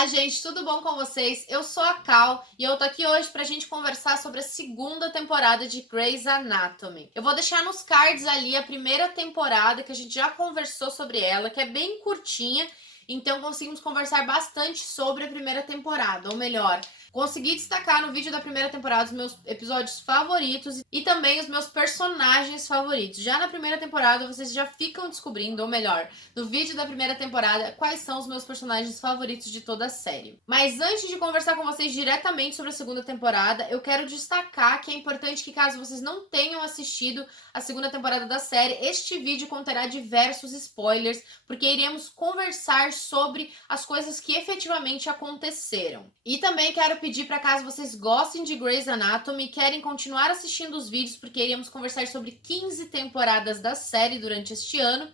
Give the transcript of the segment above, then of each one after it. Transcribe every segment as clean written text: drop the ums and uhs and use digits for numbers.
Olá, gente, tudo bom com vocês? Eu sou a Cal e eu tô aqui hoje pra gente conversar sobre a segunda temporada de Grey's Anatomy. Eu vou deixar nos cards ali a primeira temporada, que a gente já conversou sobre ela, que é bem curtinha, então conseguimos conversar bastante sobre a primeira temporada, ou melhor, consegui destacar no vídeo da primeira temporada os meus episódios favoritos e também os meus personagens favoritos. Já na primeira temporada vocês já ficam descobrindo, ou melhor, no vídeo da primeira temporada, quais são os meus personagens favoritos de toda a série. Mas antes de conversar com vocês diretamente sobre a segunda temporada, eu quero destacar que é importante que, caso vocês não tenham assistido a segunda temporada da série, este vídeo conterá diversos spoilers, porque iremos conversar sobre as coisas que efetivamente aconteceram. E também quero pedir para, caso vocês gostem de Grey's Anatomy e querem continuar assistindo os vídeos, porque iremos conversar sobre 15 temporadas da série durante este ano,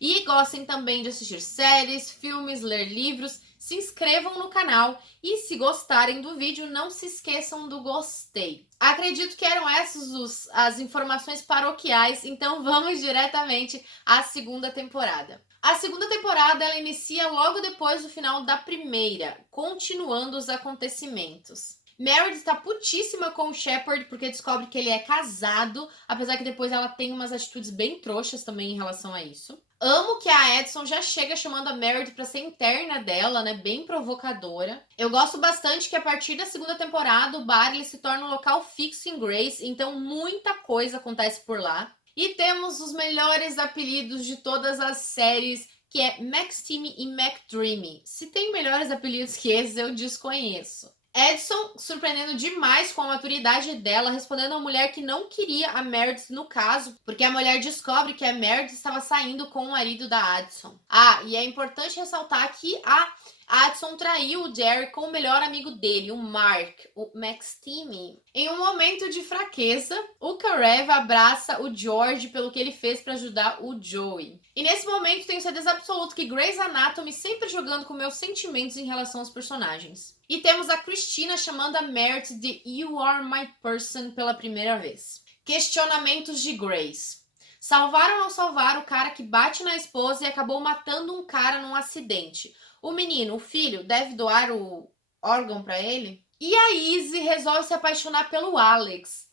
e gostem também de assistir séries, filmes, ler livros, se inscrevam no canal e, se gostarem do vídeo, não se esqueçam do gostei. Acredito que eram essas as informações paroquiais, então vamos diretamente à segunda temporada. A segunda temporada ela inicia logo depois do final da primeira, continuando os acontecimentos. Meredith está putíssima com o Shepard porque descobre que ele é casado, apesar que depois ela tem umas atitudes bem trouxas também em relação a isso. Amo que a Edson já chega chamando a Meredith pra ser interna dela, né? Bem provocadora. Eu gosto bastante que a partir da segunda temporada o bar ele se torna um local fixo em Grace, então muita coisa acontece por lá. E temos os melhores apelidos de todas as séries, que é Max Timmy e McDreamy. Se tem melhores apelidos que esses, eu desconheço. Edson surpreendendo demais com a maturidade dela, respondendo a mulher que não queria a Meredith no caso, porque a mulher descobre que a Meredith estava saindo com o marido da Addison. Ah, e é importante ressaltar que a Addison traiu o Derek com o melhor amigo dele, o Mark, o Max Timmy. Em um momento de fraqueza, o Karev abraça o George pelo que ele fez para ajudar o Joey. E nesse momento tenho certeza absoluta que Grey's Anatomy sempre jogando com meus sentimentos em relação aos personagens. E temos a Cristina chamando a Meredith de You Are My Person pela primeira vez. Questionamentos de Grace. Salvar ou não salvar o cara que bate na esposa e acabou matando um cara num acidente? O menino, o filho, deve doar o órgão para ele? E a Izzy resolve se apaixonar pelo Alex.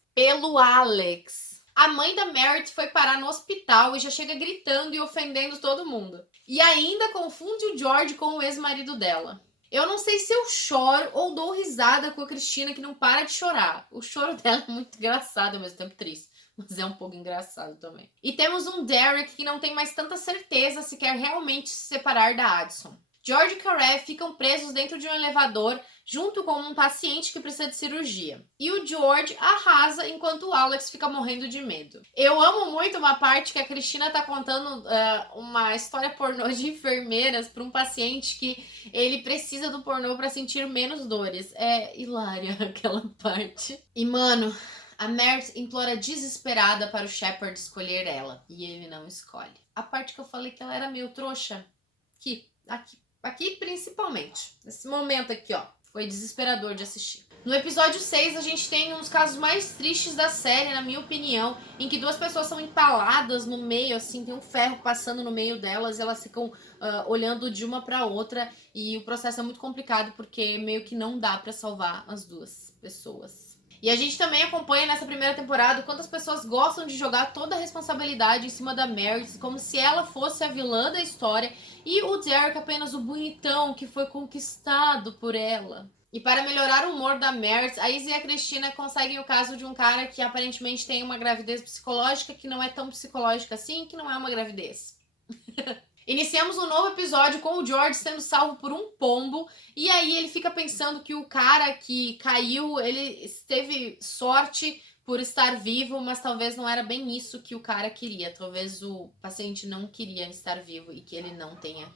A mãe da Meredith foi parar no hospital e já chega gritando e ofendendo todo mundo. E ainda confunde o George com o ex-marido dela. Eu não sei se eu choro ou dou risada com a Cristina, que não para de chorar. O choro dela é muito engraçado, ao mesmo tempo triste. Mas é um pouco engraçado também. E temos um Derek que não tem mais tanta certeza se quer realmente se separar da Addison. George e Karev ficam presos dentro de um elevador junto com um paciente que precisa de cirurgia. E o George arrasa enquanto o Alex fica morrendo de medo. Eu amo muito uma parte que a Cristina tá contando uma história pornô de enfermeiras para um paciente que ele precisa do pornô para sentir menos dores. É hilária aquela parte. E, mano, a Meredith implora desesperada para o Shepard escolher ela. E ele não escolhe. A parte que eu falei que ela era meio trouxa, aqui principalmente. Nesse momento aqui, ó. Foi desesperador de assistir. No episódio 6, a gente tem um dos casos mais tristes da série, na minha opinião, em que duas pessoas são empaladas no meio, assim, tem um ferro passando no meio delas, e elas ficam olhando de uma para outra, e o processo é muito complicado, porque meio que não dá para salvar as duas pessoas. E a gente também acompanha nessa primeira temporada quantas pessoas gostam de jogar toda a responsabilidade em cima da Meredith, como se ela fosse a vilã da história e o Derek apenas o bonitão que foi conquistado por ela. E para melhorar o humor da Meredith, a Izzy e a Cristina conseguem o caso de um cara que aparentemente tem uma gravidez psicológica que não é tão psicológica assim, que não é uma gravidez. Iniciamos um novo episódio com o George sendo salvo por um pombo, e aí ele fica pensando que o cara que caiu, ele teve sorte por estar vivo, mas talvez não era bem isso que o cara queria. Talvez o paciente não queria estar vivo e que ele não tenha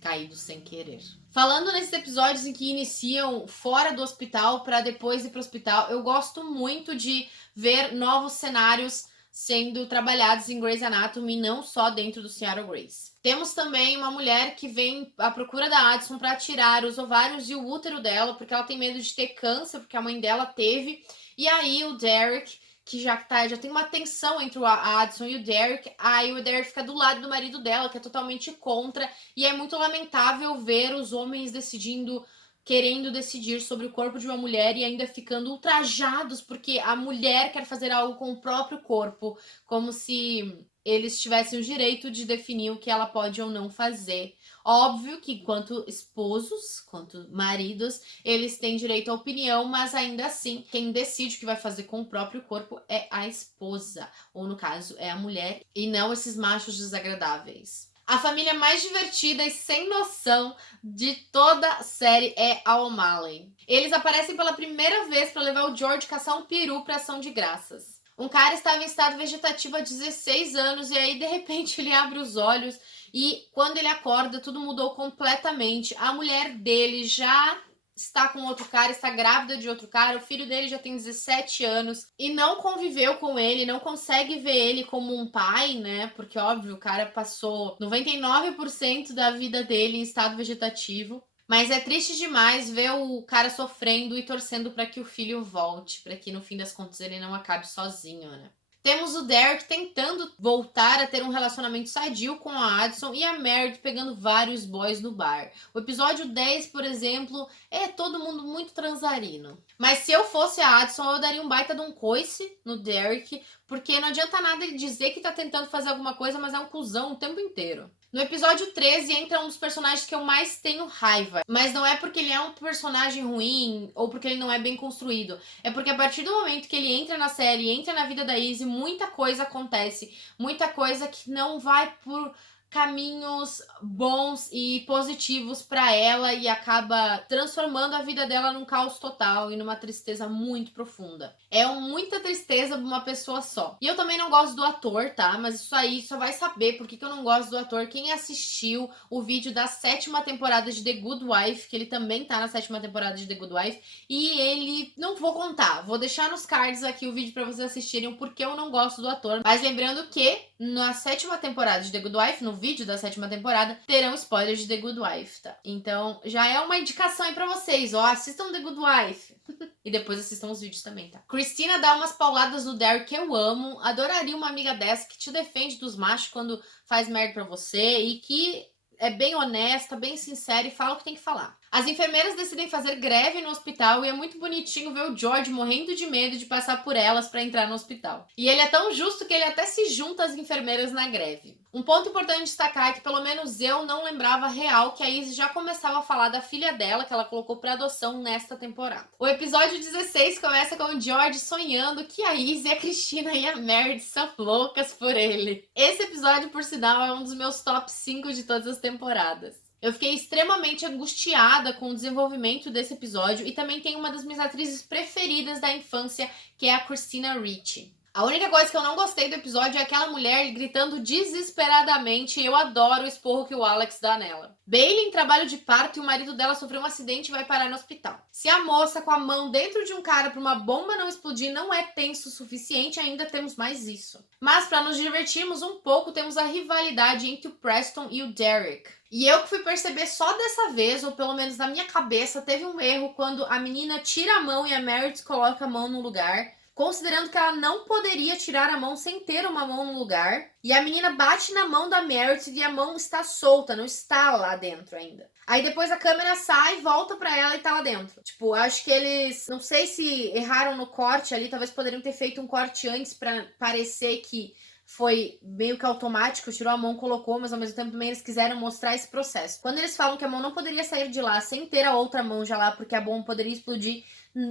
caído sem querer. Falando nesses episódios em que iniciam fora do hospital para depois ir para o hospital, eu gosto muito de ver novos cenários sendo trabalhados em Grey's Anatomy, não só dentro do Seattle Grace. Temos também uma mulher que vem à procura da Addison para tirar os ovários e o útero dela, porque ela tem medo de ter câncer, porque a mãe dela teve. E aí o Derek, que já tem uma tensão entre a Addison e o Derek, aí o Derek fica do lado do marido dela, que é totalmente contra, e é muito lamentável ver os homens decidindo querendo decidir sobre o corpo de uma mulher e ainda ficando ultrajados porque a mulher quer fazer algo com o próprio corpo, como se eles tivessem o direito de definir o que ela pode ou não fazer. Óbvio que, quanto esposos, quanto maridos, eles têm direito à opinião, mas ainda assim, quem decide o que vai fazer com o próprio corpo é a esposa, ou no caso, é a mulher, e não esses machos desagradáveis. A família mais divertida e sem noção de toda a série é a O'Malley. Eles aparecem pela primeira vez para levar o George caçar um peru para ação de graças. Um cara estava em estado vegetativo há 16 anos e aí de repente ele abre os olhos e quando ele acorda tudo mudou completamente. A mulher dele já está com outro cara, está grávida de outro cara, o filho dele já tem 17 anos e não conviveu com ele, não consegue ver ele como um pai, né? Porque, óbvio, o cara passou 99% da vida dele em estado vegetativo. Mas é triste demais ver o cara sofrendo e torcendo para que o filho volte, para que no fim das contas ele não acabe sozinho, né? Temos o Derek tentando voltar a ter um relacionamento sadio com a Addison e a Meredith pegando vários boys no bar. O episódio 10, por exemplo, é todo mundo muito transarino. Mas se eu fosse a Addison, eu daria um baita de um coice no Derek, porque não adianta nada ele dizer que tá tentando fazer alguma coisa, mas é um cuzão o tempo inteiro. No episódio 13 entra um dos personagens que eu mais tenho raiva. Mas não é porque ele é um personagem ruim ou porque ele não é bem construído. É porque a partir do momento que ele entra na série, entra na vida da Izzy, muita coisa acontece. Muita coisa que não vai por caminhos bons e positivos para ela e acaba transformando a vida dela num caos total e numa tristeza muito profunda. É muita tristeza pra uma pessoa só. E eu também não gosto do ator, tá? Mas isso aí só vai saber por que eu não gosto do ator quem assistiu o vídeo da 7ª temporada de The Good Wife, que ele também tá na 7ª temporada de The Good Wife, e ele... não vou contar, vou deixar nos cards aqui o vídeo pra vocês assistirem o porquê eu não gosto do ator. Mas lembrando que na 7ª temporada de The Good Wife, no vídeo da 7ª temporada, terão spoilers de The Good Wife, tá? Então já é uma indicação aí pra vocês, ó, assistam The Good Wife. E depois assistam os vídeos também, tá? Christina dá umas pauladas no Derek que eu amo. Adoraria uma amiga dessa que te defende dos machos quando faz merda pra você e que é bem honesta, bem sincera e fala o que tem que falar. As enfermeiras decidem fazer greve no hospital e é muito bonitinho ver o George morrendo de medo de passar por elas para entrar no hospital. E ele é tão justo que ele até se junta às enfermeiras na greve. Um ponto importante destacar é que pelo menos eu não lembrava real que a Izzy já começava a falar da filha dela que ela colocou para adoção nesta temporada. O episódio 16 começa com o George sonhando que a Izzy, a Cristina e a Meredith são loucas por ele. Esse episódio, por sinal, é um dos meus top 5 de todas as temporadas. Eu fiquei extremamente angustiada com o desenvolvimento desse episódio e também tem uma das minhas atrizes preferidas da infância, que é a Christina Ricci. A única coisa que eu não gostei do episódio é aquela mulher gritando desesperadamente e eu adoro o esporro que o Alex dá nela. Bailey em trabalho de parto e o marido dela sofreu um acidente e vai parar no hospital. Se a moça com a mão dentro de um cara para uma bomba não explodir não é tenso o suficiente, ainda temos mais isso. Mas para nos divertirmos um pouco, temos a rivalidade entre o Preston e o Derek. E eu que fui perceber só dessa vez, ou pelo menos na minha cabeça, teve um erro quando a menina tira a mão e a Meredith coloca a mão no lugar, considerando que ela não poderia tirar a mão sem ter uma mão no lugar. E a menina bate na mão da Meredith e a mão está solta, não está lá dentro ainda. Aí depois a câmera sai, volta pra ela e tá lá dentro. Tipo, acho que eles, não sei se erraram no corte ali, talvez poderiam ter feito um corte antes pra parecer que foi meio que automático, tirou a mão, colocou, mas ao mesmo tempo também eles quiseram mostrar esse processo. Quando eles falam que a mão não poderia sair de lá sem ter a outra mão já lá, porque a bomba poderia explodir,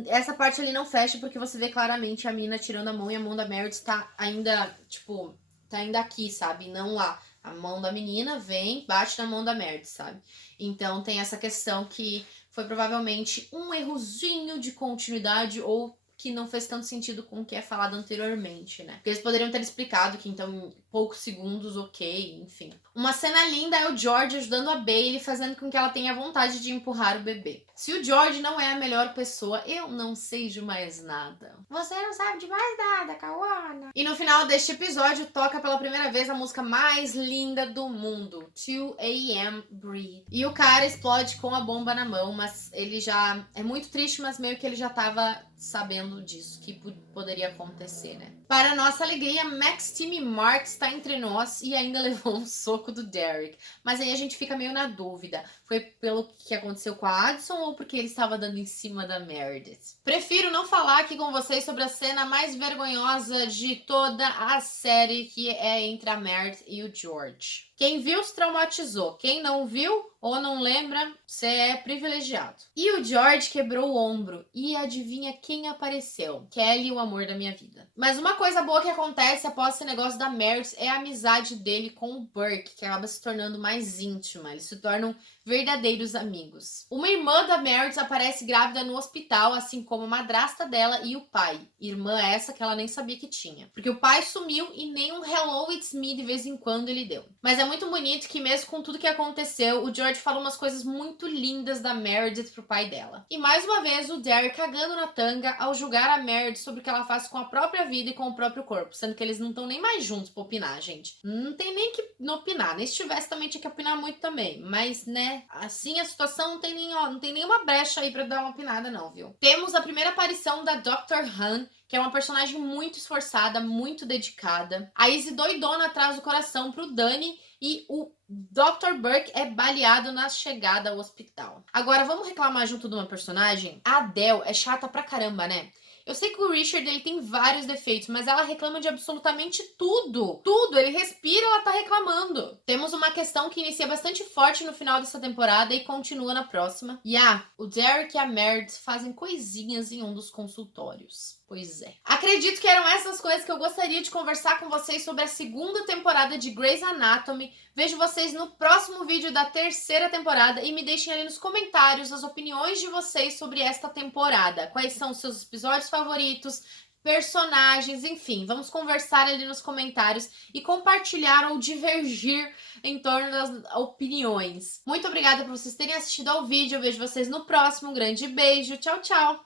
essa parte ali não fecha, porque você vê claramente a mina tirando a mão e a mão da Meredith tá ainda, tipo, tá ainda aqui, sabe? Não lá. A mão da menina vem, bate na mão da Meredith, sabe? Então tem essa questão que foi provavelmente um errozinho de continuidade ou que não fez tanto sentido com o que é falado anteriormente, né? Porque eles poderiam ter explicado que, então, em poucos segundos, ok, enfim. Uma cena linda é o George ajudando a Bailey, fazendo com que ela tenha vontade de empurrar o bebê. Se o George não é a melhor pessoa, eu não sei de mais nada. Você não sabe de mais nada, Kawana. E no final deste episódio, toca pela primeira vez a música mais linda do mundo, 2 AM Breathe. E o cara explode com a bomba na mão, mas ele já... é muito triste, mas meio que ele já tava sabendo disso, que poderia acontecer, né? Para nossa alegria, Maxime Marks está entre nós e ainda levou um soco do Derek. Mas aí a gente fica meio na dúvida. Foi pelo que aconteceu com a Addison ou porque ele estava dando em cima da Meredith? Prefiro não falar aqui com vocês sobre a cena mais vergonhosa de toda a série, que é entre a Meredith e o George. Quem viu se traumatizou. Quem não viu ou não lembra, você é privilegiado. E o George quebrou o ombro. E adivinha quem apareceu? Kelly, o amor da minha vida. Mas uma coisa boa que acontece após esse negócio da Meredith é a amizade dele com o Burke, que acaba se tornando mais íntima. Eles se tornam verdadeiros amigos. Uma irmã da Meredith aparece grávida no hospital, assim como a madrasta dela e o pai. Irmã essa que ela nem sabia que tinha. Porque o pai sumiu e nem um hello it's me de vez em quando ele deu. Mas é muito bonito que mesmo com tudo que aconteceu, o George falou umas coisas muito lindas da Meredith pro pai dela. E mais uma vez o Derek cagando na tanga ao julgar a Meredith sobre o que ela faz com a própria vida e com o próprio corpo, sendo que eles não estão nem mais juntos pra opinar, gente. Não tem nem que opinar, nem se tivesse também tinha que opinar muito também, mas né, assim a situação não tem nenhuma brecha aí pra dar uma opinada não, viu? Temos a primeira aparição da Dr. Han, que é uma personagem muito esforçada, muito dedicada. A Izzy doidona traz o coração pro Danny e o Dr. Burke é baleado na chegada ao hospital. Agora, vamos reclamar junto de uma personagem? A Adele é chata pra caramba, né? Eu sei que o Richard ele tem vários defeitos, mas ela reclama de absolutamente tudo. Tudo, ele respira, ela tá reclamando. Temos uma questão que inicia bastante forte no final dessa temporada e continua na próxima. E o Derek e a Meredith fazem coisinhas em um dos consultórios. Pois é. Acredito que eram essas coisas que eu gostaria de conversar com vocês sobre a segunda temporada de Grey's Anatomy. Vejo vocês no próximo vídeo da terceira temporada e me deixem ali nos comentários as opiniões de vocês sobre esta temporada. Quais são os seus episódios favoritos, personagens, enfim. Vamos conversar ali nos comentários e compartilhar ou divergir em torno das opiniões. Muito obrigada por vocês terem assistido ao vídeo. Eu vejo vocês no próximo. Um grande beijo. Tchau, tchau!